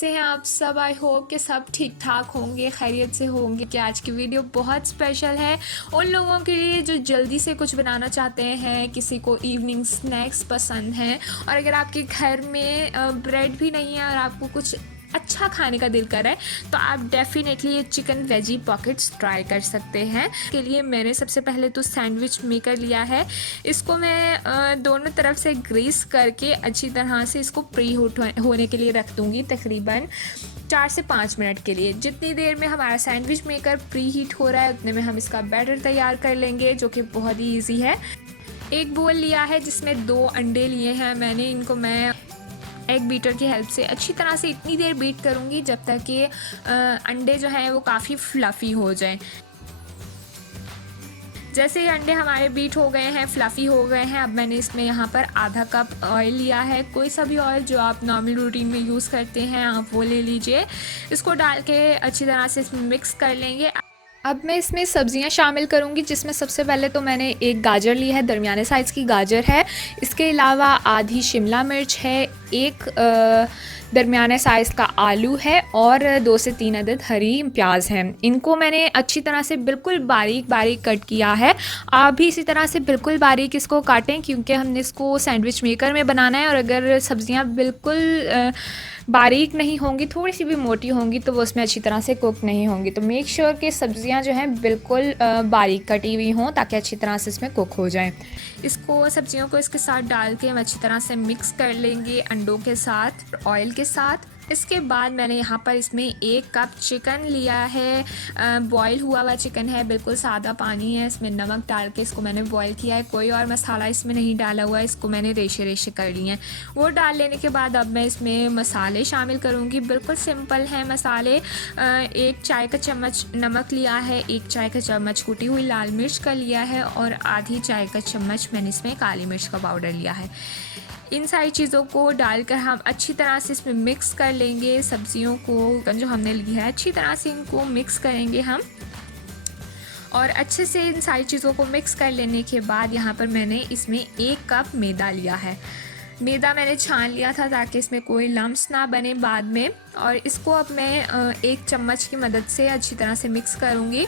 कैसे हैं आप सब। आई होप कि सब ठीक ठाक होंगे, खैरियत से होंगे। कि आज की वीडियो बहुत स्पेशल है उन लोगों के लिए जो जल्दी से कुछ बनाना चाहते हैं, किसी को इवनिंग स्नैक्स पसंद हैं, और अगर आपके घर में ब्रेड भी नहीं है और आपको कुछ अच्छा खाने का दिल कर रहा है तो आप डेफिनेटली ये चिकन वेजी पॉकेट्स ट्राई कर सकते हैं। के लिए मैंने सबसे पहले तो सैंडविच मेकर लिया है। इसको मैं दोनों तरफ से ग्रीस करके अच्छी तरह से इसको प्री होने के लिए रख दूँगी, तकरीबन 4 से 5 मिनट के लिए। जितनी देर में हमारा सैंडविच मेकर प्री हीट हो रहा है उतने में हम इसका बैटर तैयार कर लेंगे, जो कि बहुत ही ईजी है। एक बोल लिया है जिसमें 2 अंडे लिए हैं मैंने। इनको मैं एग बीटर की हेल्प से अच्छी तरह से इतनी देर बीट करूँगी जब तक कि अंडे जो हैं वो काफ़ी फ्लफ़ी हो जाएं। जैसे ही अंडे हमारे बीट हो गए हैं, फ्लफ़ी हो गए हैं, अब मैंने इसमें यहाँ पर आधा कप ऑयल लिया है। कोई सा भी ऑयल जो आप नॉर्मल रूटीन में यूज़ करते हैं आप वो ले लीजिए। इसको डाल के अच्छी तरह से इसमें मिक्स कर लेंगे। अब मैं इसमें सब्जियां शामिल करूंगी, जिसमें सबसे पहले तो मैंने एक गाजर ली है, दरमियाने साइज़ की गाजर है। इसके अलावा आधी शिमला मिर्च है, एक दरमियाने साइज़ का आलू है और 2 से 3 अदद हरी प्याज हैं। इनको मैंने अच्छी तरह से बिल्कुल बारीक बारीक कट किया है। आप भी इसी तरह से बिल्कुल बारीक इसको काटें, क्योंकि हमने इसको सैंडविच मेकर में बनाना है। और अगर सब्जियां बिल्कुल बारीक नहीं होंगी, थोड़ी सी भी मोटी होंगी, तो वो उसमें अच्छी तरह से कुक नहीं होंगी। तो मेक श्योर कि सब्जियां जो हैं बिल्कुल बारीक कटी हुई हों, ताकि अच्छी तरह से इसमें कुक हो जाए। इसको सब्जियों को इसके साथ डाल के हम अच्छी तरह से मिक्स कर लेंगे अंडों के साथ, ऑयल के साथ। इसके बाद मैंने यहाँ पर इसमें 1 कप चिकन लिया है। बॉईल हुआ हुआ चिकन है, बिल्कुल सादा पानी है। इसमें नमक डाल के इसको मैंने बॉईल किया है। कोई और मसाला इसमें नहीं डाला हुआ है। इसको मैंने रेशे रेशे कर लिए हैं। वो डाल लेने के बाद अब मैं इसमें मसाले शामिल करूँगी। बिल्कुल सिंपल हैं मसाले। 1 चाय का चम्मच नमक लिया है, 1 चाय का चम्मच कुटी हुई लाल मिर्च का लिया है, और आधी चाय का चम्मच मैंने इसमें काली मिर्च का पाउडर लिया है। इन सारी चीज़ों को डालकर हम अच्छी तरह से इसमें मिक्स कर लेंगे। सब्जियों को जो हमने ली है अच्छी तरह से इनको मिक्स करेंगे हम। और अच्छे से इन सारी चीज़ों को मिक्स कर लेने के बाद यहाँ पर मैंने इसमें 1 कप मैदा लिया है। मैदा मैंने छान लिया था ताकि इसमें कोई लम्स ना बने बाद में। और इसको अब मैं 1 चम्मच की मदद से अच्छी तरह से मिक्स करूँगी।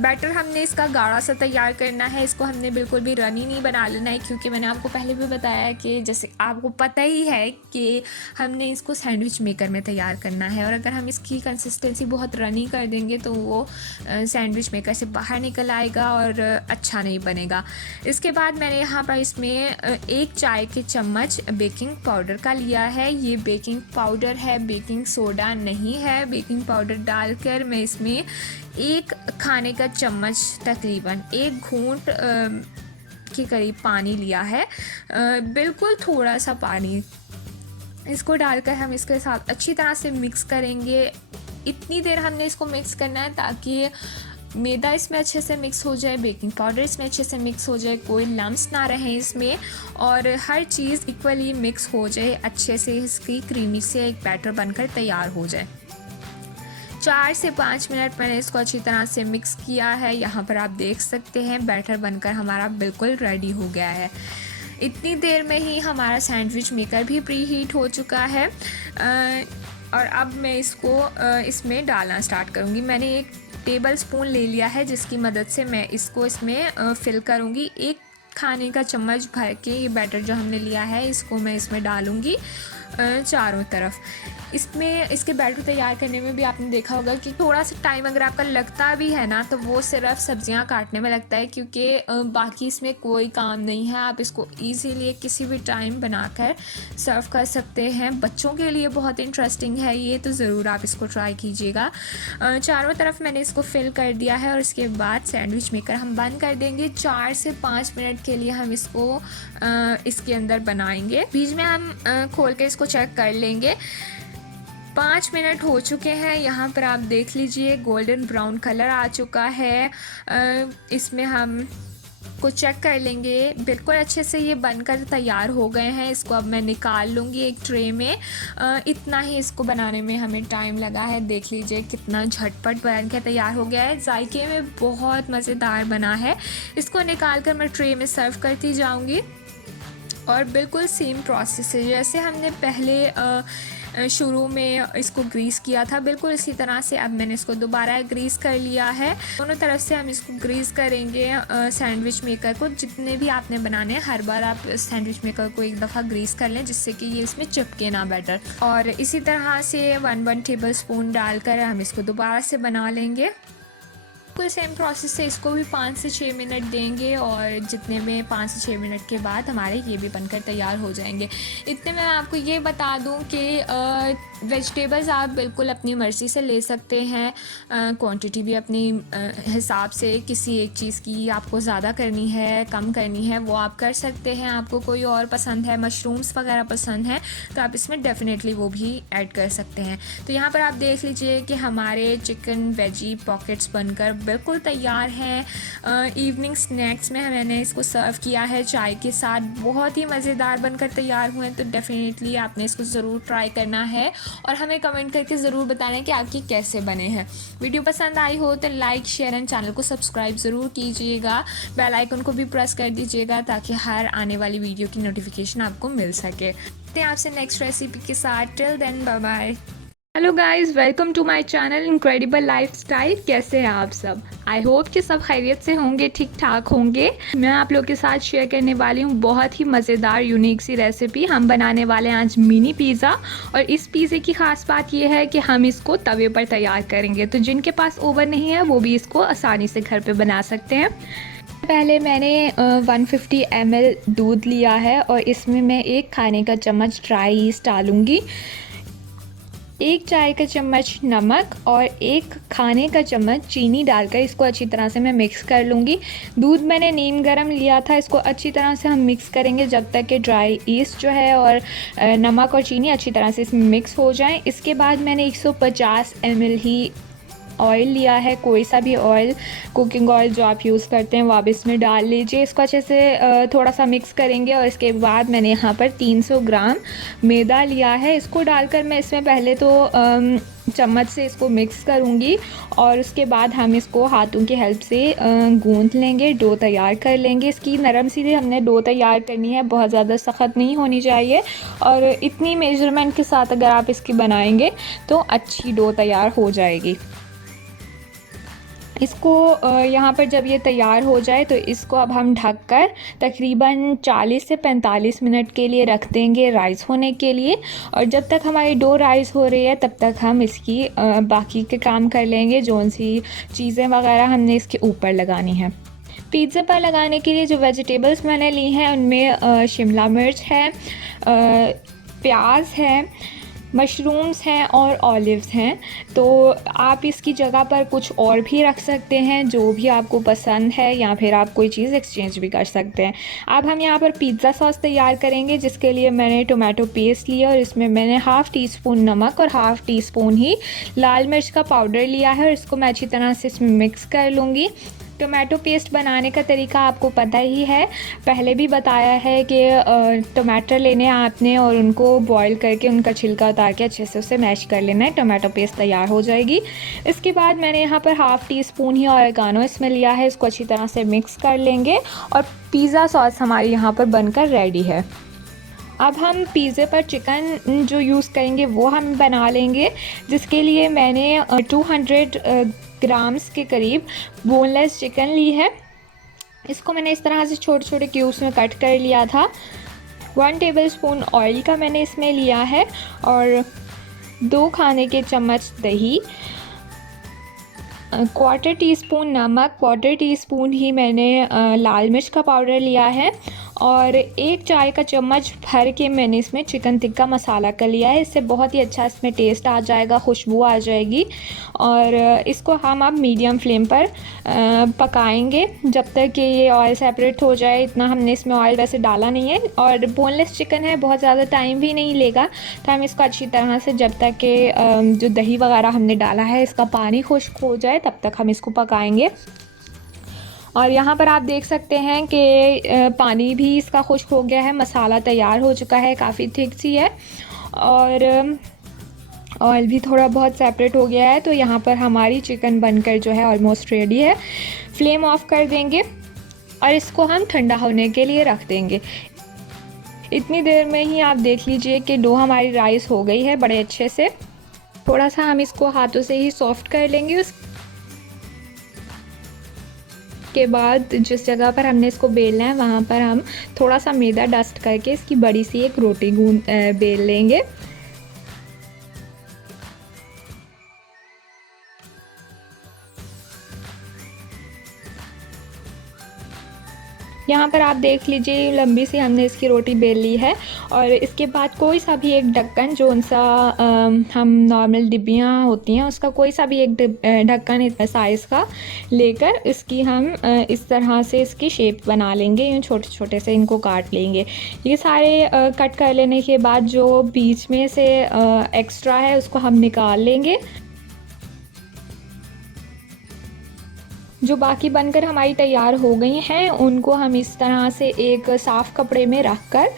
बैटर हमने इसका गाढ़ा सा तैयार करना है। इसको हमने बिल्कुल भी रनी नहीं बना लेना है, क्योंकि मैंने आपको पहले भी बताया है कि जैसे आपको पता ही है कि हमने इसको सैंडविच मेकर में तैयार करना है। और अगर हम इसकी कंसिस्टेंसी बहुत रनी कर देंगे तो वो सैंडविच मेकर से बाहर निकल आएगा और अच्छा नहीं बनेगा। इसके बाद मैंने यहाँ पर इसमें 1 चाय के चम्मच बेकिंग पाउडर का लिया है। ये बेकिंग पाउडर है, बेकिंग सोडा नहीं है। बेकिंग पाउडर डालकर मैं इसमें 1 खाने का चम्मच, तकरीबन 1 घूंट के करीब पानी लिया है। बिल्कुल थोड़ा सा पानी। इसको डालकर हम इसके साथ अच्छी तरह से मिक्स करेंगे। इतनी देर हमने इसको मिक्स करना है ताकि मैदा इसमें अच्छे से मिक्स हो जाए, बेकिंग पाउडर इसमें अच्छे से मिक्स हो जाए, कोई लम्स ना रहे इसमें, और हर चीज़ इक्वली मिक्स हो जाए अच्छे से। इसकी क्रीमी से एक बैटर बनकर तैयार हो जाए। 4 से 5 मिनट मैंने इसको अच्छी तरह से मिक्स किया है। यहाँ पर आप देख सकते हैं बैटर बनकर हमारा बिल्कुल रेडी हो गया है। इतनी देर में ही हमारा सैंडविच मेकर भी प्री हीट हो चुका है। और अब मैं इसको इसमें डालना स्टार्ट करूँगी। मैंने 1 टेबल स्पून ले लिया है, जिसकी मदद से मैं इसको इसमें फिल करूँगी। 1 खाने का चम्मच भर के ये बैटर जो हमने लिया है इसको मैं इसमें डालूँगी चारों तरफ। इसमें इसके बैटर तैयार करने में भी आपने देखा होगा कि थोड़ा सा टाइम अगर आपका लगता भी है ना, तो वो सिर्फ सब्जियां काटने में लगता है, क्योंकि बाकी इसमें कोई काम नहीं है। आप इसको इजीली किसी भी टाइम बनाकर सर्व कर सकते हैं। बच्चों के लिए बहुत इंटरेस्टिंग है ये, तो ज़रूर आप इसको ट्राई कीजिएगा। चारों तरफ मैंने इसको फिल कर दिया है और इसके बाद सैंडविच मेकर हम बंद कर देंगे। 4 से 5 मिनट के लिए हम इसको इसके अंदर बनाएंगे। बीच में हम खोल के इसको चेक कर लेंगे। 5 मिनट हो चुके हैं। यहाँ पर आप देख लीजिए गोल्डन ब्राउन कलर आ चुका है। इसमें हम को चेक कर लेंगे, बिल्कुल अच्छे से ये बनकर तैयार हो गए हैं। इसको अब मैं निकाल लूँगी एक ट्रे में। इतना ही इसको बनाने में हमें टाइम लगा है। देख लीजिए कितना झटपट बन के तैयार हो गया है। जायके में बहुत मज़ेदार बना है। इसको निकाल कर मैं ट्रे में सर्व करती जाऊँगी। और बिल्कुल सेम प्रोसेस है जैसे हमने पहले शुरू में इसको ग्रीस किया था, बिल्कुल इसी तरह से अब मैंने इसको दोबारा ग्रीस कर लिया है। दोनों तरफ से हम इसको ग्रीस करेंगे सैंडविच मेकर को। जितने भी आपने बनाने हैं हर बार आप सैंडविच मेकर को एक दफ़ा ग्रीस कर लें, जिससे कि ये इसमें चिपके ना बैटर। और इसी तरह से 1 टेबलस्पून डालकर हम इसको दोबारा से बना लेंगे। बिल्कुल सेम प्रोसेस से इसको भी 5 से 6 मिनट देंगे और जितने में 5 से 6 मिनट के बाद हमारे ये भी बनकर तैयार हो जाएंगे। इतने में मैं आपको ये बता दूं कि वेजिटेबल्स आप बिल्कुल अपनी मर्ज़ी से ले सकते हैं, क्वांटिटी भी अपनी हिसाब से। किसी एक चीज़ की आपको ज़्यादा करनी है, कम करनी है, वो आप कर सकते हैं। आपको कोई और पसंद है, मशरूम्स वगैरह पसंद है, तो आप इसमें डेफ़िनेटली वो भी ऐड कर सकते हैं। तो यहाँ पर आप देख लीजिए कि हमारे चिकन वेजी पॉकेट्स बनकर बिल्कुल तैयार हैं। इवनिंग स्नैक्स में मैंने इसको सर्व किया है चाय के साथ, बहुत ही मज़ेदार बनकर तैयार हुए हैं। तो डेफ़िनेटली आपने इसको ज़रूर ट्राई करना है और हमें कमेंट करके ज़रूर बताना है कि आपकी कैसे बने हैं। वीडियो पसंद आई हो तो लाइक, शेयर एंड चैनल को सब्सक्राइब ज़रूर कीजिएगा। बेल आइकन को भी प्रेस कर दीजिएगा ताकि हर आने वाली वीडियो की नोटिफिकेशन आपको मिल सके। तो आपसे नेक्स्ट रेसिपी के साथ, till then bye bye. Hello guys, welcome to my channel incredible lifestyle. कैसे हैं आप सब? आई होप कि सब खैरियत से होंगे, ठीक ठाक होंगे। मैं आप लोग के साथ शेयर करने वाली हूँ बहुत ही मज़ेदार यूनिक सी रेसिपी। हम बनाने वाले हैं आज मिनी पिज़्ज़ा, और इस पिज़्ज़े की ख़ास बात यह है कि हम इसको तवे पर तैयार करेंगे। तो जिनके पास ओवन नहीं है वो भी इसको आसानी से घर पर बना सकते हैं। पहले मैंने 150 ml दूध लिया है और इसमें मैं 1 खाने का चम्मच ड्राई ईस्ट डालूँगी, 1 चाय का चम्मच नमक और 1 खाने का चम्मच चीनी डालकर इसको अच्छी तरह से मैं मिक्स कर लूँगी। दूध मैंने नीम गरम लिया था, इसको अच्छी तरह से हम मिक्स करेंगे जब तक कि ड्राई ईस्ट जो है और नमक और चीनी अच्छी तरह से इसमें मिक्स हो जाएं। इसके बाद मैंने 150 ml ही ऑयल लिया है, कोई सा भी ऑयल, कुकिंग ऑयल जो आप यूज़ करते हैं वो आप इसमें डाल लीजिए। इसको अच्छे से थोड़ा सा मिक्स करेंगे और इसके बाद मैंने यहाँ पर 300 ग्राम मैदा लिया है। इसको डालकर मैं इसमें पहले तो चम्मच से इसको मिक्स करूँगी और उसके बाद हम इसको हाथों की हेल्प से गूंथ लेंगे, डो तैयार कर लेंगे। इसकी नरम सी हमने डो तैयार करनी है, बहुत ज़्यादा सख्त नहीं होनी चाहिए। और इतनी मेजरमेंट के साथ अगर आप इसकी बनाएंगे तो अच्छी डो तैयार हो जाएगी। इसको यहाँ पर जब ये तैयार हो जाए तो इसको अब हम ढककर तकरीबन 40 से 45 मिनट के लिए रख देंगे राइस होने के लिए। और जब तक हमारी डो राइस हो रही है तब तक हम इसकी बाकी के काम कर लेंगे, जौन सी चीज़ें वगैरह हमने इसके ऊपर लगानी है। पिज़्ज़ा पर लगाने के लिए जो वेजिटेबल्स मैंने ली हैं उनमें शिमला मिर्च है, प्याज है, मशरूम्स हैं और ऑलिव्स हैं। तो आप इसकी जगह पर कुछ और भी रख सकते हैं जो भी आपको पसंद है, या फिर आप कोई चीज़ एक्सचेंज भी कर सकते हैं। अब हम यहाँ पर पिज़्ज़ा सॉस तैयार करेंगे, जिसके लिए मैंने टोमेटो पेस्ट लिया और इसमें मैंने हाफ़ टी स्पून नमक और हाफ़ टी स्पून ही लाल मिर्च का पाउडर लिया है और इसको मैं अच्छी तरह से इसमें मिक्स कर लूँगी। टोमेटो पेस्ट बनाने का तरीका आपको पता ही है, पहले भी बताया है कि टमाटर लेने आपने और उनको बॉईल करके उनका छिलका उतार के अच्छे से उसे मैश कर लेना है, टोमेटो पेस्ट तैयार हो जाएगी। इसके बाद मैंने यहाँ पर हाफ़ टी स्पून ही ऑरिगानो इसमें लिया है, इसको अच्छी तरह से मिक्स कर लेंगे और पिज़्ज़ा सॉस हमारी यहाँ पर बनकर रेडी है। अब हम पिज़्ज़े पर चिकन जो यूज़ करेंगे वो हम बना लेंगे, जिसके लिए मैंने 200 ग्राम्स के करीब बोनलेस चिकन ली है। इसको मैंने इस तरह से छोटे छोटे क्यूब्स में कट कर लिया था। 1 टेबलस्पून ऑयल का मैंने इसमें लिया है और 2 खाने के चम्मच दही, 1/4 टीस्पून नमक, 1/4 टीस्पून ही मैंने लाल मिर्च का पाउडर लिया है और 1 चाय का चम्मच भर के मैंने इसमें चिकन टिक्का मसाला का लिया है। इससे बहुत ही अच्छा इसमें टेस्ट आ जाएगा, खुशबू आ जाएगी। और इसको हम अब मीडियम फ्लेम पर पकाएंगे जब तक कि ये ऑयल सेपरेट हो जाए। इतना हमने इसमें ऑयल वैसे डाला नहीं है और बोनलेस चिकन है, बहुत ज़्यादा टाइम भी नहीं लेगा। तो हम इसको अच्छी तरह से जब तक कि जो दही वगैरह हमने डाला है इसका पानी खुश्क हो जाए तब तक हम इसको पकाएंगे। और यहाँ पर आप देख सकते हैं कि पानी भी इसका खुश्क हो गया है, मसाला तैयार हो चुका है, काफ़ी थिक सी है और ऑयल भी थोड़ा बहुत सेपरेट हो गया है। तो यहाँ पर हमारी चिकन बनकर जो है ऑलमोस्ट रेडी है। फ्लेम ऑफ कर देंगे और इसको हम ठंडा होने के लिए रख देंगे। इतनी देर में ही आप देख लीजिए कि डो हमारी राइस हो गई है बड़े अच्छे से। थोड़ा सा हम इसको हाथों से ही सॉफ्ट कर लेंगे। उसके बाद जिस जगह पर हमने इसको बेलना है वहाँ पर हम थोड़ा सा मैदा डस्ट करके इसकी बड़ी सी एक रोटी बेल लेंगे। यहाँ पर आप देख लीजिए लंबी सी हमने इसकी रोटी बेल ली है। और इसके बाद कोई सा भी एक ढक्कन जो सा हम नॉर्मल डिब्बियाँ होती हैं उसका कोई सा भी एक ढक्कन इस साइज़ का लेकर इसकी हम इस तरह से इसकी शेप बना लेंगे। यूँ छोटे छोटे से इनको काट लेंगे। ये सारे कट कर लेने के बाद जो बीच में से एक्स्ट्रा है उसको हम निकाल लेंगे। जो बाकी बनकर हमारी तैयार हो गई हैं उनको हम इस तरह से एक साफ़ कपड़े में रख कर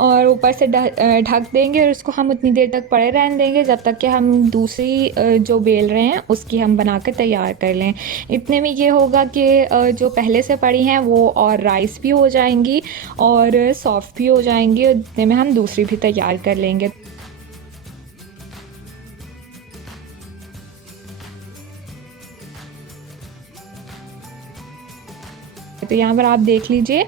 और ऊपर से ढक देंगे और उसको हम उतनी देर तक पड़े रहने देंगे जब तक कि हम दूसरी जो बेल रहे हैं उसकी हम बनाकर तैयार कर लें। इतने में ये होगा कि जो पहले से पड़ी हैं वो और राइस भी हो जाएंगी और सॉफ्ट भी हो जाएंगी और इतने में हम दूसरी भी तैयार कर लेंगे। तो यहाँ पर आप देख लीजिए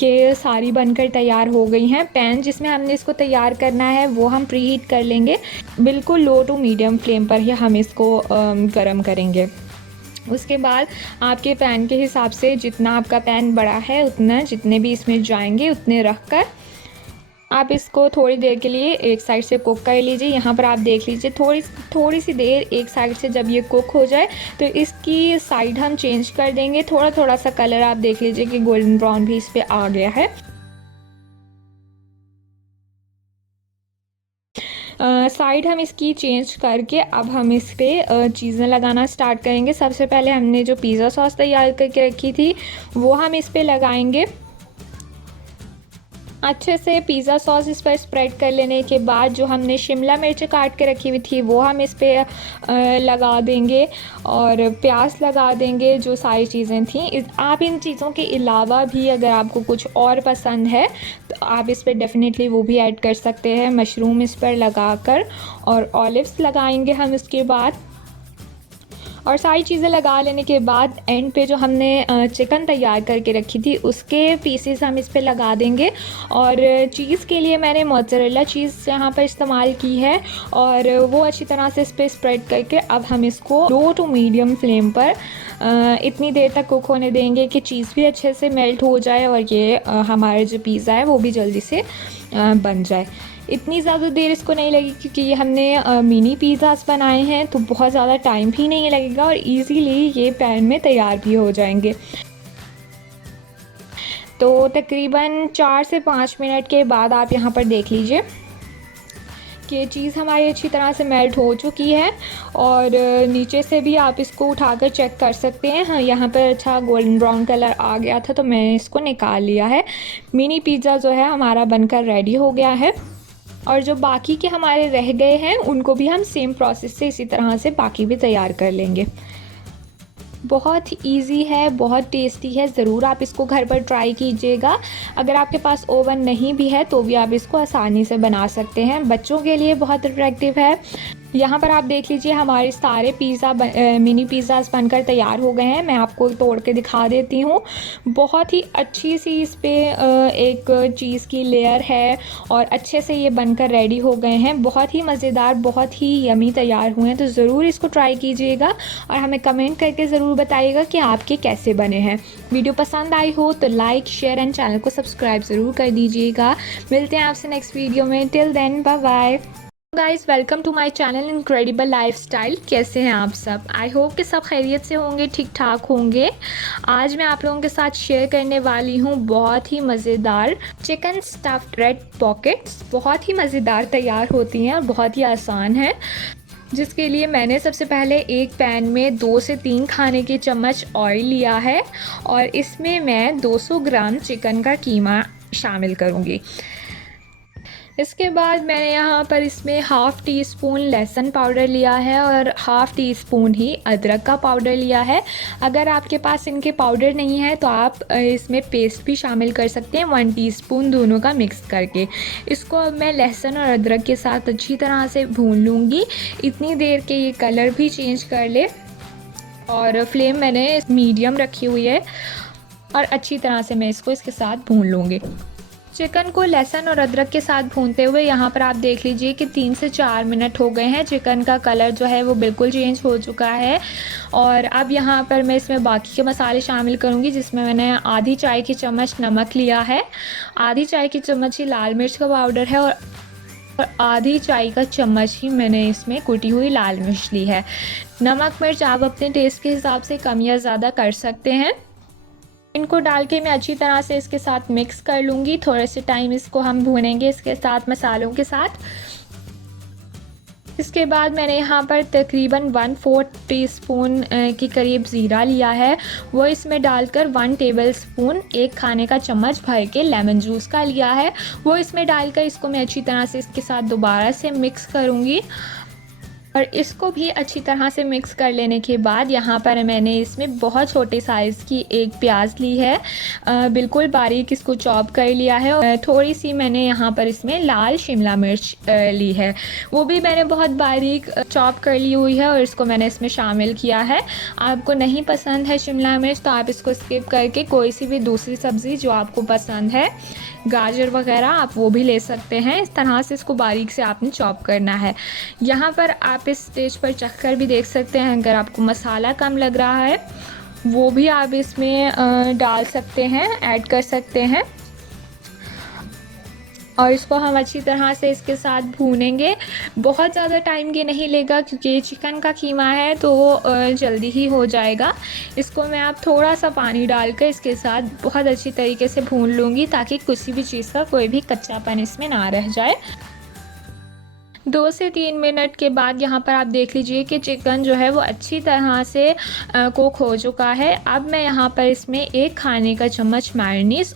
कि सारी बनकर तैयार हो गई हैं। पैन जिसमें हमने इसको तैयार करना है वो हम प्री हीट कर लेंगे। बिल्कुल लो टू मीडियम फ्लेम पर ही हम इसको गरम करेंगे। उसके बाद आपके पैन के हिसाब से जितना आपका पैन बड़ा है उतना जितने भी इसमें जाएंगे उतने रख कर आप इसको थोड़ी देर के लिए एक साइड से कुक कर लीजिए। यहाँ पर आप देख लीजिए थोड़ी सी देर एक साइड से जब ये कुक हो जाए तो इसकी साइड हम चेंज कर देंगे। थोड़ा सा कलर आप देख लीजिए कि गोल्डन ब्राउन भी इस पर आ गया है। साइड हम इसकी चेंज करके अब हम इस पर चीज़ें लगाना स्टार्ट करेंगे। सबसे पहले हमने जो पिज़्ज़ा सॉस तैयार करके रखी थी वो हम इस पर लगाएंगे। अच्छे से पिज़्ज़ा सॉस इस पर स्प्रेड कर लेने के बाद जो हमने शिमला मिर्च काट के रखी हुई थी वो हम इस पर लगा देंगे और प्याज लगा देंगे। जो सारी चीज़ें थी आप इन चीज़ों के अलावा भी अगर आपको कुछ और पसंद है तो आप इस पर डेफिनेटली वो भी ऐड कर सकते हैं। मशरूम इस पर लगा कर और ऑलिव्स लगाएंगे हम इसके बाद। और सारी चीज़ें लगा लेने के बाद एंड पे जो हमने चिकन तैयार करके रखी थी उसके पीसेस हम इस पे लगा देंगे। और चीज़ के लिए मैंने मोज़रेला चीज़ यहाँ पर इस्तेमाल की है और वो अच्छी तरह से इस पर स्प्रेड करके अब हम इसको लो टू मीडियम फ्लेम पर इतनी देर तक कुक होने देंगे कि चीज़ भी अच्छे से मेल्ट हो जाए और ये हमारा जो पिज़्ज़ा है वो भी जल्दी से बन जाए। इतनी ज़्यादा देर इसको नहीं लगेगी क्योंकि ये हमने मिनी पिज़्ज़ास बनाए हैं तो बहुत ज़्यादा टाइम भी नहीं लगेगा और इजीली ये पैन में तैयार भी हो जाएंगे। तो तकरीबन 4 से 5 मिनट के बाद आप यहाँ पर देख लीजिए कि चीज़ हमारी अच्छी तरह से मेल्ट हो चुकी है और नीचे से भी आप इसको उठाकर चेक कर सकते हैं। हाँ, यहाँ पर अच्छा गोल्डन ब्राउन कलर आ गया था तो मैंने इसको निकाल लिया है। मिनी पिज़्ज़ा जो है हमारा बनकर रेडी हो गया है। और जो बाकी के हमारे रह गए हैं उनको भी हम सेम प्रोसेस से इसी तरह से बाकी भी तैयार कर लेंगे। बहुत इजी है, बहुत टेस्टी है। ज़रूर आप इसको घर पर ट्राई कीजिएगा। अगर आपके पास ओवन नहीं भी है तो भी आप इसको आसानी से बना सकते हैं। बच्चों के लिए बहुत अट्रैक्टिव है। यहाँ पर आप देख लीजिए हमारे सारे मिनी पिज़्ज़ास बनकर तैयार हो गए हैं। मैं आपको तोड़ के दिखा देती हूँ। बहुत ही अच्छी सी इस पर एक चीज़ की लेयर है और अच्छे से ये बनकर रेडी हो गए हैं। बहुत ही मज़ेदार, बहुत ही यमी तैयार हुए हैं। तो ज़रूर इसको ट्राई कीजिएगा और हमें कमेंट करके ज़रूर बताइएगा कि आपके कैसे बने हैं। वीडियो पसंद आई हो तो लाइक, शेयर एंड चैनल को सब्सक्राइब ज़रूर कर दीजिएगा। मिलते हैं आपसे नेक्स्ट वीडियो में। Till then, bye bye guys. Welcome to my channel incredible lifestyle. कैसे हैं आप सब? आई होप कि सब खैरियत से होंगे, ठीक ठाक होंगे। आज मैं आप लोगों के साथ शेयर करने वाली हूँ बहुत ही मज़ेदार चिकन स्टफ्ड ब्रेड पॉकेट्स। बहुत ही मज़ेदार तैयार होती हैं और बहुत ही आसान है। जिसके लिए मैंने सबसे पहले एक पैन में 2 से 3 खाने के चम्मच ऑयल लिया है और इसमें मैं 200 ग्राम चिकन का कीमा शामिल करूँगी। इसके बाद मैंने यहाँ पर इसमें हाफ़ टी स्पून लहसुन पाउडर लिया है और हाफ़ टी स्पून ही अदरक का पाउडर लिया है। अगर आपके पास इनके पाउडर नहीं है तो आप इसमें पेस्ट भी शामिल कर सकते हैं 1 टीस्पून दोनों का मिक्स करके। इसको अब मैं लहसुन और अदरक के साथ अच्छी तरह से भून लूँगी इतनी देर के ये कलर भी चेंज कर ले। और फ्लेम मैंने मीडियम रखी हुई है और अच्छी तरह से मैं इसको इसके साथ भून लूँगी। चिकन को लहसुन और अदरक के साथ भूनते हुए यहाँ पर आप देख लीजिए कि 3 से 4 मिनट हो गए हैं। चिकन का कलर जो है वो बिल्कुल चेंज हो चुका है। और अब यहाँ पर मैं इसमें बाकी के मसाले शामिल करूँगी, जिसमें मैंने आधी चाय की चम्मच नमक लिया है, आधी चाय की चम्मच ही लाल मिर्च का पाउडर है और आधी चाय का चम्मच ही मैंने इसमें कुटी हुई लाल मिर्च ली है। नमक मिर्च आप अपने टेस्ट के हिसाब से कम या ज़्यादा कर सकते हैं। इनको डाल के मैं अच्छी तरह से इसके साथ मिक्स कर लूँगी। थोड़े से टाइम इसको हम भूनेंगे इसके साथ मसालों के साथ। इसके बाद मैंने यहाँ पर तकरीबन 1/4 टीस्पून के करीब ज़ीरा लिया है, वो इसमें डालकर 1 टेबलस्पून 1 खाने का चम्मच भर के लेमन जूस का लिया है, वो इसमें डालकर इसको मैं अच्छी तरह से इसके साथ दोबारा से मिक्स करूँगी। और इसको भी अच्छी तरह से मिक्स कर लेने के बाद यहाँ पर मैंने इसमें बहुत छोटे साइज़ की एक प्याज ली है, बिल्कुल बारीक इसको चॉप कर लिया है। और थोड़ी सी मैंने यहाँ पर इसमें लाल शिमला मिर्च ली है, वो भी मैंने बहुत बारीक चॉप कर ली हुई है और इसको मैंने इसमें शामिल किया है। आपको नहीं पसंद है शिमला मिर्च तो आप इसको स्किप करके कोई सी भी दूसरी सब्ज़ी जो आपको पसंद है, गाजर वगैरह, आप वो भी ले सकते हैं। इस तरह से इसको बारीक से आपने चॉप करना है। यहाँ पर आप इस स्टेज पर चखकर भी देख सकते हैं, अगर आपको मसाला कम लग रहा है वो भी आप इसमें डाल सकते हैं, ऐड कर सकते हैं। और इसको हम अच्छी तरह से इसके साथ भूनेंगे। बहुत ज़्यादा टाइम ये नहीं लेगा क्योंकि चिकन का कीमा है तो जल्दी ही हो जाएगा। इसको मैं अब थोड़ा सा पानी डालकर इसके साथ बहुत अच्छी तरीके से भून लूँगी ताकि किसी भी चीज़ का कोई भी कच्चापन इसमें ना रह जाए। 2 से 3 मिनट के बाद यहाँ पर आप देख लीजिए कि चिकन जो है वो अच्छी तरह से कुक हो चुका है। अब मैं यहाँ पर इसमें 1 खाने का चम्मच मेयोनीज़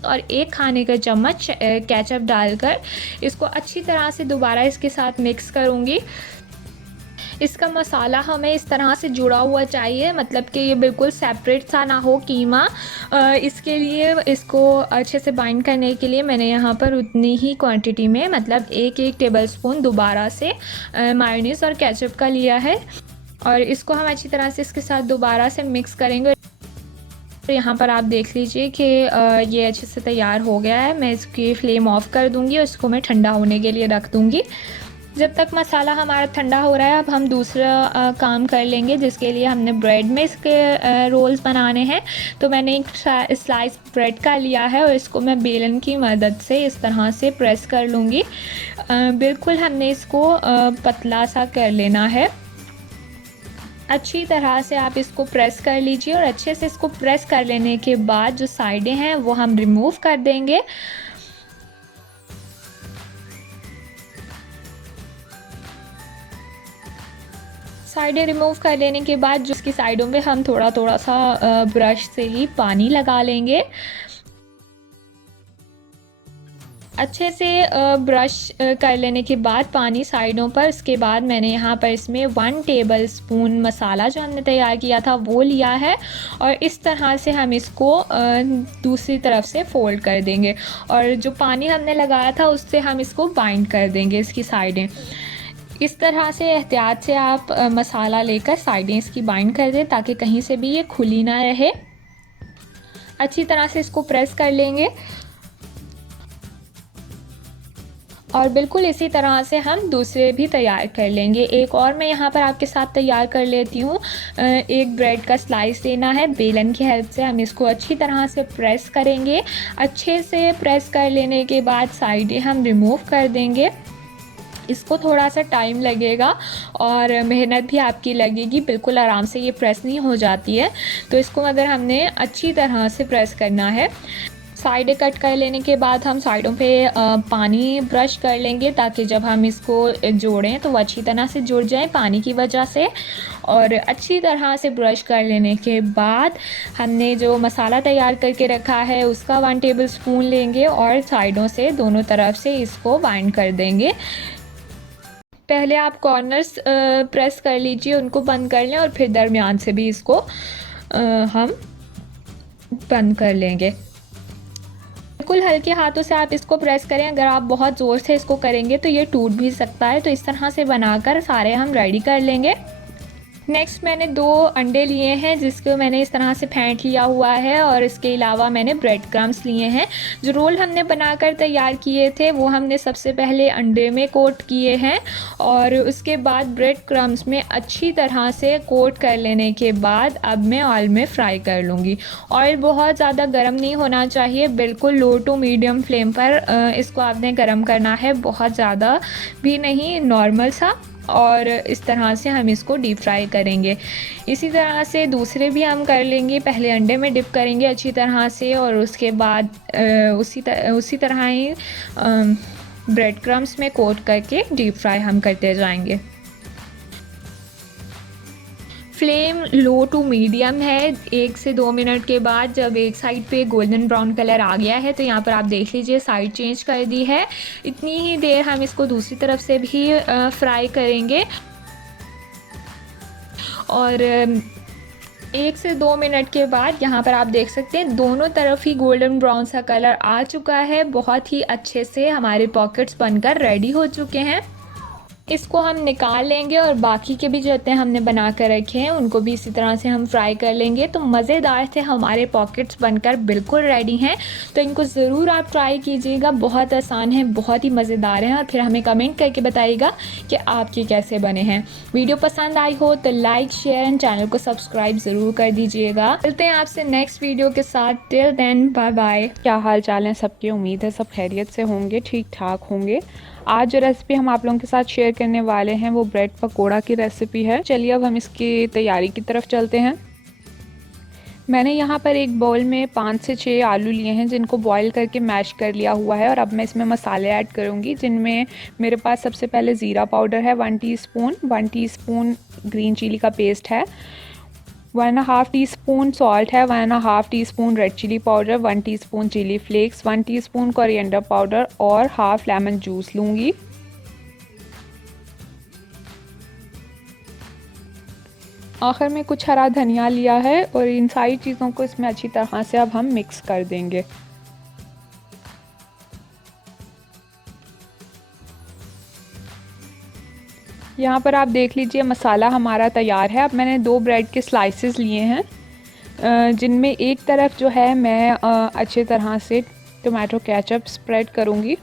और 1 खाने का चम्मच केचप डालकर इसको अच्छी तरह से दोबारा इसके साथ मिक्स करूँगी। इसका मसाला हमें इस तरह से जुड़ा हुआ चाहिए, मतलब कि ये बिल्कुल सेपरेट सा ना हो कीमा। इसके लिए इसको अच्छे से बाइंड करने के लिए मैंने यहाँ पर उतनी ही क्वांटिटी में, मतलब 1 टेबलस्पून दोबारा से मेयोनीज़ और केचप का लिया है और इसको हम अच्छी तरह से इसके साथ दोबारा से मिक्स करेंगे। तो यहाँ पर आप देख लीजिए कि ये अच्छे से तैयार हो गया है। मैं इसकी फ्लेम ऑफ कर दूँगी और इसको मैं ठंडा होने के लिए रख दूँगी। जब तक मसाला हमारा ठंडा हो रहा है अब हम दूसरा काम कर लेंगे, जिसके लिए हमने ब्रेड में इसके रोल्स बनाने हैं। तो मैंने एक स्लाइस ब्रेड का लिया है और इसको मैं बेलन की मदद से इस तरह से प्रेस कर लूँगी। बिल्कुल हमने इसको पतला सा कर लेना है। अच्छी तरह से आप इसको प्रेस कर लीजिए और अच्छे से इसको प्रेस कर लेने के बाद जो साइडें हैं वो हम रिमूव कर देंगे। साइडें रिमूव कर लेने के बाद जो इसकी साइडों पे हम थोड़ा थोड़ा सा ब्रश से ही पानी लगा लेंगे। अच्छे से ब्रश कर लेने के बाद पानी साइडों पर, इसके बाद मैंने यहाँ पर इसमें 1 टेबलस्पून मसाला जो हमने तैयार किया था वो लिया है और इस तरह से हम इसको दूसरी तरफ से फोल्ड कर देंगे और जो पानी हमने लगाया था उससे हम इसको बाइंड कर देंगे इसकी साइडें। इस तरह से एहतियात से आप मसाला लेकर साइडें इसकी बाइंड कर दें ताकि कहीं से भी ये खुली ना रहे। अच्छी तरह से इसको प्रेस कर लेंगे और बिल्कुल इसी तरह से हम दूसरे भी तैयार कर लेंगे। एक और मैं यहाँ पर आपके साथ तैयार कर लेती हूँ। एक ब्रेड का स्लाइस लेना है, बेलन की हेल्प से हम इसको अच्छी तरह से प्रेस करेंगे। अच्छे से प्रेस कर लेने के बाद साइडें हम रिमूव कर देंगे। इसको थोड़ा सा टाइम लगेगा और मेहनत भी आपकी लगेगी, बिल्कुल आराम से ये प्रेस नहीं हो जाती है। तो इसको अगर हमने अच्छी तरह से प्रेस करना है, साइडें कट कर लेने के बाद हम साइडों पे पानी ब्रश कर लेंगे, ताकि जब हम इसको जोड़ें तो वो अच्छी तरह से जुड़ जाए पानी की वजह से। और अच्छी तरह से ब्रश कर लेने के बाद हमने जो मसाला तैयार करके रखा है उसका 1 टेबलस्पून लेंगे और साइडों से दोनों तरफ से इसको बाइंड कर देंगे। पहले आप कॉर्नर्स प्रेस कर लीजिए, उनको बंद कर लें और फिर दरमियान से भी इसको हम बंद कर लेंगे। बिल्कुल हल्के हाथों से आप इसको प्रेस करें, अगर आप बहुत ज़ोर से इसको करेंगे तो ये टूट भी सकता है। तो इस तरह से बनाकर सारे हम रेडी कर लेंगे। नेक्स्ट मैंने 2 अंडे लिए हैं जिसको मैंने इस तरह से फेंट लिया हुआ है, और इसके अलावा मैंने ब्रेड क्रम्स लिए हैं। जो रोल हमने बनाकर तैयार किए थे वो हमने सबसे पहले अंडे में कोट किए हैं, और उसके बाद ब्रेड क्रम्स में अच्छी तरह से कोट कर लेने के बाद अब मैं ऑयल में फ्राई कर लूँगी। ऑयल बहुत ज़्यादा गर्म नहीं होना चाहिए, बिल्कुल लो टू मीडियम फ्लेम पर इसको आपने गर्म करना है, बहुत ज़्यादा भी नहीं, नॉर्मल सा। और इस तरह से हम इसको डीप फ्राई करेंगे। इसी तरह से दूसरे भी हम कर लेंगे। पहले अंडे में डिप करेंगे अच्छी तरह से, और उसके बाद उसी तरह ही ब्रेड क्रम्स में कोट करके डीप फ्राई हम करते जाएंगे। फ्लेम लो टू मीडियम है। 1 से 2 मिनट के बाद जब एक साइड पे गोल्डन ब्राउन कलर आ गया है तो यहाँ पर आप देख लीजिए साइड चेंज कर दी है। इतनी ही देर हम इसको दूसरी तरफ से भी फ्राई करेंगे, और 1 से 2 मिनट के बाद यहाँ पर आप देख सकते हैं दोनों तरफ ही गोल्डन ब्राउन सा कलर आ चुका है। बहुत ही अच्छे से हमारे पॉकेट्स बनकर रेडी हो चुके हैं। इसको हम निकाल लेंगे और बाकी के भी जो हमने बना कर रखे हैं उनको भी इसी तरह से हम फ्राई कर लेंगे। तो मज़ेदार से हमारे पॉकेट्स बनकर बिल्कुल रेडी हैं। तो इनको ज़रूर आप ट्राई कीजिएगा, बहुत आसान है, बहुत ही मज़ेदार हैं, और फिर हमें कमेंट करके बताइएगा कि आपके कैसे बने हैं। वीडियो पसंद आई हो तो लाइक, शेयर एंड चैनल को सब्सक्राइब ज़रूर कर दीजिएगा। मिलते हैं आपसे नेक्स्ट वीडियो के साथ। Till then bye bye. क्या हाल चाल है सबकी, उम्मीद है सब खैरियत से होंगे, ठीक ठाक होंगे। आज जो रेसिपी हम आप लोगों के साथ शेयर करने वाले हैं वो ब्रेड पकोड़ा की रेसिपी है। चलिए अब हम इसकी तैयारी की तरफ चलते हैं। मैंने यहाँ पर एक बाउल में 5 से 6 आलू लिए हैं जिनको बॉईल करके मैश कर लिया हुआ है, और अब मैं इसमें मसाले ऐड करूँगी, जिनमें मेरे पास सबसे पहले ज़ीरा पाउडर है 1 टीस्पून, 1 टीस्पून ग्रीन चिली का पेस्ट है, 1.5 टीस्पून सॉल्ट है, 1.5 teaspoon red chilli powder, 1 teaspoon chilli flakes, 1 teaspoon coriander powder और हाफ लेमन जूस लूँगी। आखिर में कुछ हरा धनिया लिया है, और इन सारी चीज़ों को इसमें अच्छी तरह से अब हम मिक्स कर देंगे। यहाँ पर आप देख लीजिए मसाला हमारा तैयार है। अब मैंने 2 ब्रेड के स्लाइसेस लिए हैं, जिनमें एक तरफ जो है मैं अच्छी तरह से टोमेटो केचप स्प्रेड करूँगी,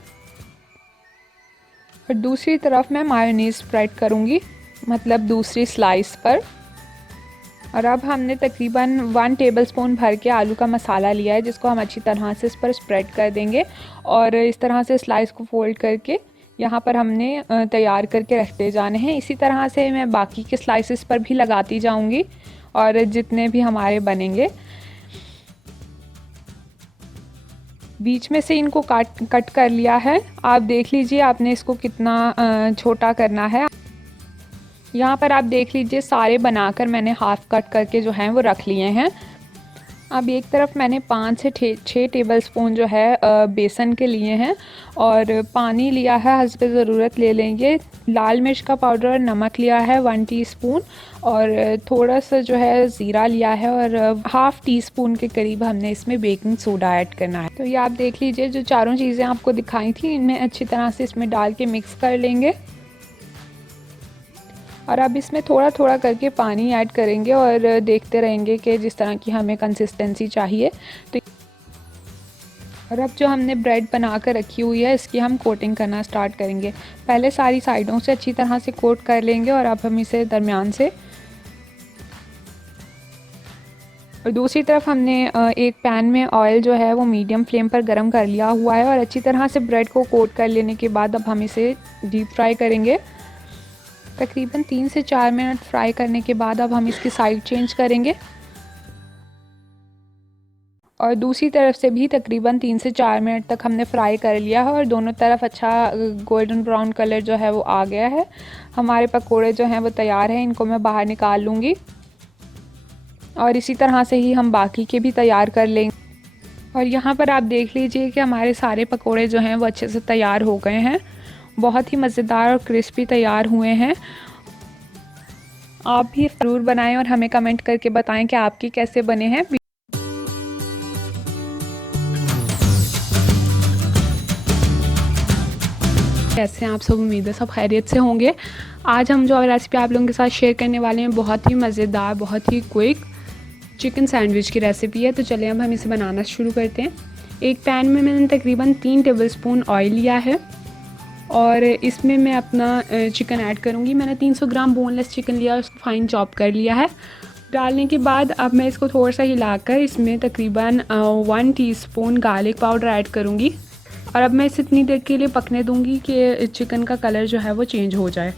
और दूसरी तरफ मैं मायोनीज स्प्रेड करूँगी, मतलब दूसरी स्लाइस पर। और अब हमने तकरीबन 1 टेबलस्पून भर के आलू का मसाला लिया है, जिसको हम अच्छी तरह से इस पर स्प्रेड कर देंगे, और इस तरह से स्लाइस को फोल्ड करके यहाँ पर हमने तैयार करके रखते जाने हैं। इसी तरह से मैं बाकी के स्लाइसेस पर भी लगाती जाऊँगी, और जितने भी हमारे बनेंगे बीच में से इनको कट कर लिया है। आप देख लीजिए आपने इसको कितना छोटा करना है। यहाँ पर आप देख लीजिए सारे बनाकर मैंने हाफ कट करके जो हैं वो रख लिए हैं। अब एक तरफ मैंने 5 से 6 टेबलस्पून जो है बेसन के लिए हैं, और पानी लिया है, हस्ब ज़रूरत ले लेंगे। लाल मिर्च का पाउडर और नमक लिया है 1 टीस्पून, और थोड़ा सा जो है ज़ीरा लिया है, और हाफ़ टीस्पून के करीब हमने इसमें बेकिंग सोडा ऐड करना है। तो ये आप देख लीजिए जो चारों चीज़ें आपको दिखाई थी इनमें अच्छी तरह से इसमें डाल के मिक्स कर लेंगे, और अब इसमें थोड़ा थोड़ा करके पानी ऐड करेंगे और देखते रहेंगे कि जिस तरह की हमें कंसिस्टेंसी चाहिए। तो और अब जो हमने ब्रेड बना कर रखी हुई है इसकी हम कोटिंग करना स्टार्ट करेंगे। पहले सारी साइडों से अच्छी तरह से कोट कर लेंगे, और अब हम इसे दरमियान से, और दूसरी तरफ हमने एक पैन में ऑयल जो है वो मीडियम फ्लेम पर गर्म कर लिया हुआ है, और अच्छी तरह से ब्रेड को कोट कर लेने के बाद अब हम इसे डीप फ्राई करेंगे। तकरीबन 3 से 4 मिनट फ्राई करने के बाद अब हम इसकी साइड चेंज करेंगे। और दूसरी तरफ से भी तकरीबन 3 से 4 मिनट तक हमने फ्राई कर लिया है और दोनों तरफ अच्छा गोल्डन ब्राउन कलर जो है वो आ गया है। हमारे पकोड़े जो हैं वो तैयार हैं, इनको मैं बाहर निकाल लूँगी और इसी तरह से ही हम बाकी के भी तैयार कर लेंगे। और यहाँ पर आप देख लीजिए कि हमारे सारे पकोड़े जो हैं वो अच्छे से तैयार हो गए हैं, बहुत ही मज़ेदार और क्रिस्पी तैयार हुए हैं। आप भी ज़रूर बनाएं और हमें कमेंट करके बताएं कि आपके कैसे बने हैं। कैसे हैं आप सब, उम्मीद है सब खैरियत से होंगे। आज हम जो रेसिपी आप लोगों के साथ शेयर करने वाले हैं बहुत ही मज़ेदार, बहुत ही क्विक चिकन सैंडविच की रेसिपी है। तो चलिए अब हम इसे बनाना शुरू करते हैं। एक पैन में मैंने तकरीबन 3 टेबलस्पून ऑयल लिया है और इसमें मैं अपना चिकन ऐड करूँगी। मैंने 300 ग्राम बोनलेस चिकन लिया, उसको फाइन चॉप कर लिया है। डालने के बाद अब मैं इसको थोड़ा सा हिलाकर इसमें तकरीबन 1 टीस्पून गार्लिक पाउडर ऐड करूँगी और अब मैं इसे इतनी देर के लिए पकने दूँगी कि चिकन का कलर जो है वो चेंज हो जाए।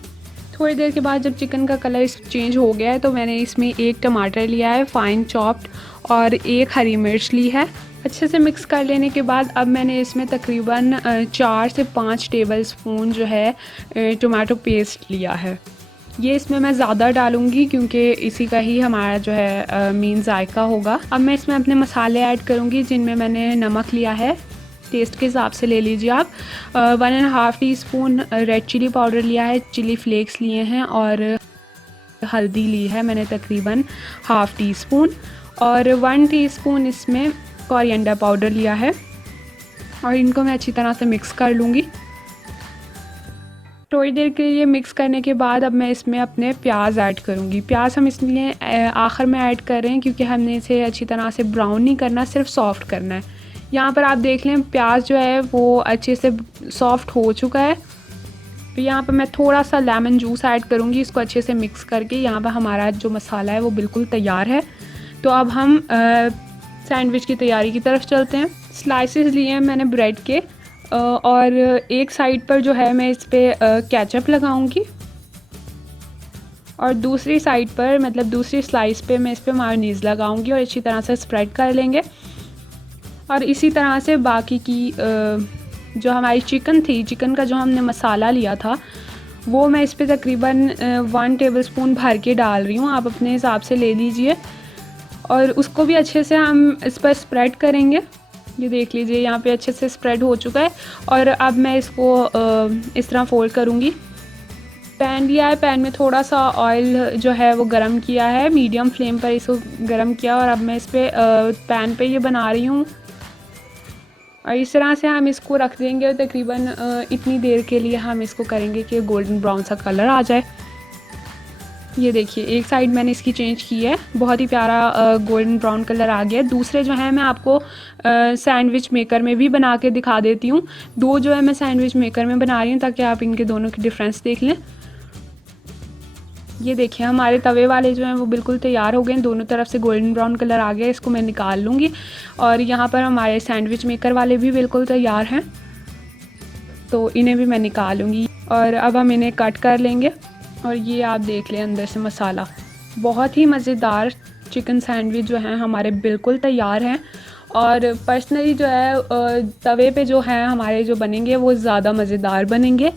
थोड़ी देर के बाद जब चिकन का कलर चेंज हो गया है तो मैंने इसमें 1 टमाटर लिया है फाइन चॉप्ड और 1 हरी मिर्च ली है। अच्छे से मिक्स कर लेने के बाद अब मैंने इसमें तकरीबन 4 से 5 टेबलस्पून जो है टोमेटो पेस्ट लिया है। ये इसमें मैं ज़्यादा डालूँगी क्योंकि इसी का ही हमारा जो है मेन जायका होगा। अब मैं इसमें अपने मसाले ऐड करूँगी, जिनमें मैंने नमक लिया है, टेस्ट के हिसाब से ले लीजिए आप। 1.5 टीस्पून रेड चिली पाउडर लिया है, चिली फ्लेक्स लिए हैं और हल्दी ली है मैंने तकरीबन 1/2 टीस्पून और 1 टीस्पून इसमें कोरिएंडर पाउडर लिया है और इनको मैं अच्छी तरह से मिक्स कर लूँगी। थोड़ी देर के लिए मिक्स करने के बाद अब मैं इसमें अपने प्याज ऐड करूँगी। प्याज हम इसलिए आखिर में ऐड कर रहे हैं क्योंकि हमने इसे अच्छी तरह से ब्राउन नहीं करना, सिर्फ सॉफ्ट करना है। यहाँ पर आप देख लें प्याज जो है वो अच्छे से सॉफ्ट हो चुका है। तो यहाँ पर मैं थोड़ा सा लेमन जूस ऐड करूँगी, इसको अच्छे से मिक्स करके। यहाँ पर हमारा जो मसाला है वो बिल्कुल तैयार है। तो अब हम सैंडविच की तैयारी की तरफ चलते हैं। स्लाइसेस लिए हैं मैंने ब्रेड के और एक साइड पर जो है मैं इस पर केचप लगाऊंगी और दूसरी साइड पर मतलब दूसरी स्लाइस पे मैं इस पर मायोनीज़ लगाऊंगी और अच्छी तरह से स्प्रेड कर लेंगे। और इसी तरह से बाकी की जो हमारी चिकन थी, चिकन का जो हमने मसाला लिया था वो मैं इस पर तकरीबन 1 टेबलस्पून भर के डाल रही हूँ। आप अपने हिसाब से ले लीजिए और उसको भी अच्छे से हम इस पर स्प्रेड करेंगे। ये देख लीजिए यहाँ पे अच्छे से स्प्रेड हो चुका है और अब मैं इसको इस तरह फोल्ड करूँगी। पैन लिया है, पैन में थोड़ा सा ऑयल जो है वो गरम किया है, मीडियम फ्लेम पर इसको गरम किया और अब मैं इस पर पैन पे ये बना रही हूँ और इस तरह से हम इसको रख देंगे और तकरीबन इतनी देर के लिए हम इसको करेंगे कि गोल्डन ब्राउन सा कलर आ जाए। ये देखिए एक साइड मैंने इसकी चेंज की है, बहुत ही प्यारा गोल्डन ब्राउन कलर आ गया है। दूसरे जो है मैं आपको सैंडविच मेकर में भी बना के दिखा देती हूँ। 2 जो है मैं सैंडविच मेकर में बना रही हूँ ताकि आप इनके दोनों की डिफरेंस देख लें। ये देखिए हमारे तवे वाले जो हैं वो बिल्कुल तैयार हो गए हैं, दोनों तरफ से गोल्डन ब्राउन कलर आ गया। इसको मैं निकाल लूँगी और यहाँ पर हमारे सैंडविच मेकर वाले भी बिल्कुल तैयार हैं, तो इन्हें भी मैं निकाल लूँगी और अब हम इन्हें कट कर लेंगे। और ये आप देख लें अंदर से मसाला, बहुत ही मज़ेदार चिकन सैंडविच जो हैं हमारे बिल्कुल तैयार हैं। और पर्सनली जो है तवे पे जो है हमारे जो बनेंगे वो ज़्यादा मज़ेदार बनेंगे।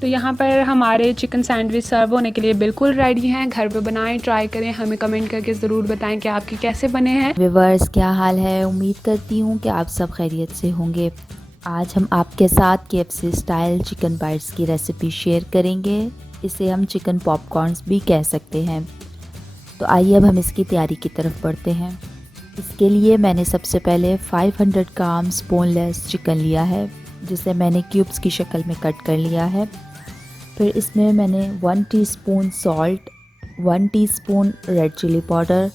तो यहाँ पर हमारे चिकन सैंडविच सर्व होने के लिए बिल्कुल रेडी हैं। घर पे बनाएं, ट्राई करें, हमें कमेंट करके ज़रूर बताएं कि आपके कैसे बने हैं। व्यूअर्स क्या हाल है, उम्मीद करती हूँ कि आप सब खैरियत से होंगे। आज हम आपके साथ KFC स्टाइल चिकन बाइट्स की रेसिपी शेयर करेंगे। इसे हम चिकन पॉपकॉर्न्स भी कह सकते हैं। तो आइए अब हम इसकी तैयारी की तरफ बढ़ते हैं। इसके लिए मैंने सबसे पहले 500 ग्राम बोनलेस चिकन लिया है, जिसे मैंने क्यूब्स की शक्ल में कट कर लिया है। फिर इसमें मैंने 1 teaspoon salt, 1 teaspoon red chilli powder,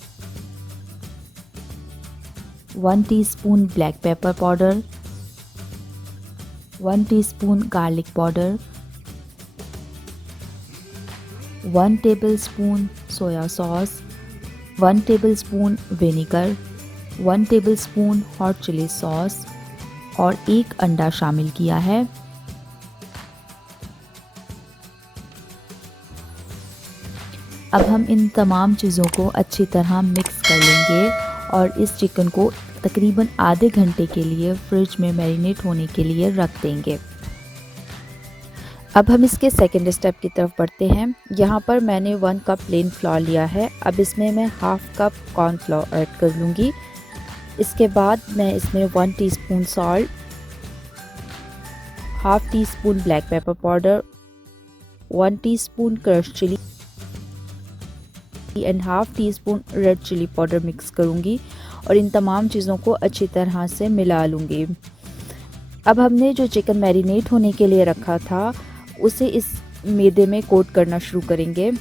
1 teaspoon black pepper powder, 1 teaspoon garlic powder, 1 tablespoon soya sauce, 1 tablespoon vinegar, 1 tablespoon hot chilli sauce और 1 अंडा शामिल किया है। अब हम इन तमाम चीज़ों को अच्छी तरह मिक्स कर लेंगे और इस चिकन को तकरीबन आधे घंटे के लिए फ्रिज में मैरिनेट होने के लिए रख देंगे। अब हम इसके सेकंड स्टेप की तरफ बढ़ते हैं। यहाँ पर मैंने 1 कप प्लेन फ्लोर लिया है। अब इसमें मैं हाफ कप कॉर्नफ्लोर ऐड कर लूँगी। इसके बाद मैं इसमें 1 teaspoon salt, half teaspoon black pepper powder, 1 teaspoon crush chilli and half teaspoon red chilli powder mix करूँगी और इन तमाम चीज़ों को अच्छी तरह से मिला लूँगी। अब हमने जो चिकन मैरिनेट होने के लिए रखा था उसे इस मैदे में कोट करना शुरू करेंगे।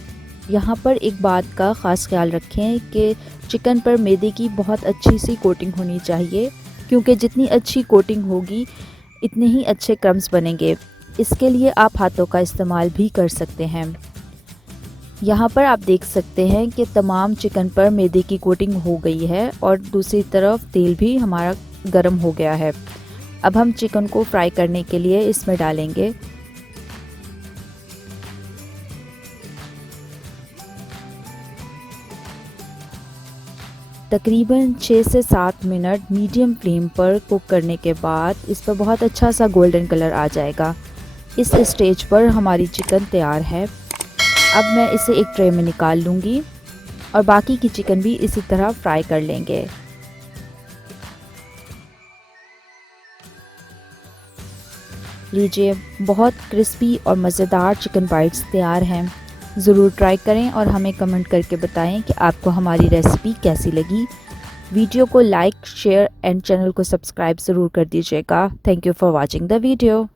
यहाँ पर एक बात का ख़ास ख्याल रखें कि चिकन पर मैदे की बहुत अच्छी सी कोटिंग होनी चाहिए, क्योंकि जितनी अच्छी कोटिंग होगी इतने ही अच्छे क्रम्स बनेंगे। इसके लिए आप हाथों का इस्तेमाल भी कर सकते हैं। यहाँ पर आप देख सकते हैं कि तमाम चिकन पर मैदे की कोटिंग हो गई है और दूसरी तरफ तेल भी हमारा गर्म हो गया है। अब हम चिकन को फ्राई करने के लिए इसमें डालेंगे। तकरीबन 6 से 7 मिनट मीडियम फ्लेम पर कुक करने के बाद इस पर बहुत अच्छा सा गोल्डन कलर आ जाएगा। इस स्टेज पर हमारी चिकन तैयार है। अब मैं इसे एक ट्रे में निकाल लूँगी और बाकी की चिकन भी इसी तरह फ्राई कर लेंगे। लीजिए, बहुत क्रिस्पी और मज़ेदार चिकन बाइट्स तैयार हैं। ज़रूर ट्राई करें और हमें कमेंट करके बताएं कि आपको हमारी रेसिपी कैसी लगी। वीडियो को लाइक, शेयर एंड चैनल को सब्सक्राइब ज़रूर कर दीजिएगा। Thank you for watching the video.